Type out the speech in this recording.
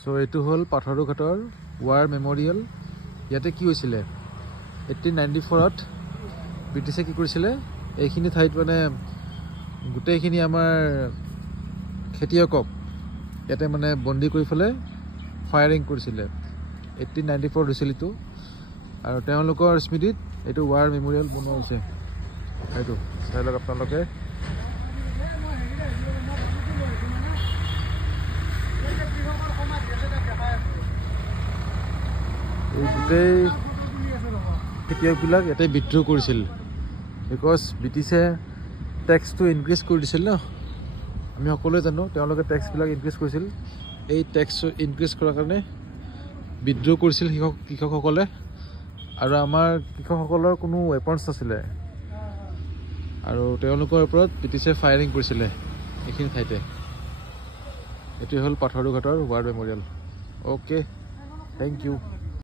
So এইটো হল পাথৰটো ঘাটৰ war memorial. ইয়াতে কি হৈছিলে 1894ত ব্ৰিটিছে কি কৰিছিলে এইখিনি ঠাইত মানে গোটেইখিনি আমাৰ খেতিয়কক ইয়াতে মানে বন্দী কৰি ফেলে ফায়াৰিং কৰিছিলে। 1894 হৈছিল এইটো আৰু তেওঁলোকৰ স্মৃতিত এইটো ৱাৰ মেমৰিয়েল বনোৱা হৈছে। এইটো চাই লওক আপোনালোকে। এই গোটেই খেতিয়কবিলাক ইয়াতে বিদ্ৰোহ কৰিছিল বিকজ ব্ৰিটিছে টেক্সটো ইনক্ৰিজ কৰি দিছিল ন। আমি সকলোৱে জানো তেওঁলোকে টেক্সবিলাক ইনক্ৰিজ কৰিছিল। এই টেক্স ইনক্ৰিজ কৰাৰ কাৰণে বিদ্ৰোহ কৰিছিল কৃষকসকলে আৰু আমাৰ কৃষকসকলৰ কোনো ৱেপনছ নাছিলে আৰু তেওঁলোকৰ ওপৰত ব্ৰিটিছে ফায়াৰিং কৰিছিলে এইখিনি ঠাইতে। এইটোৱে হ'ল পাথৰটো ঘাটৰ war memorial. Okay, thank U.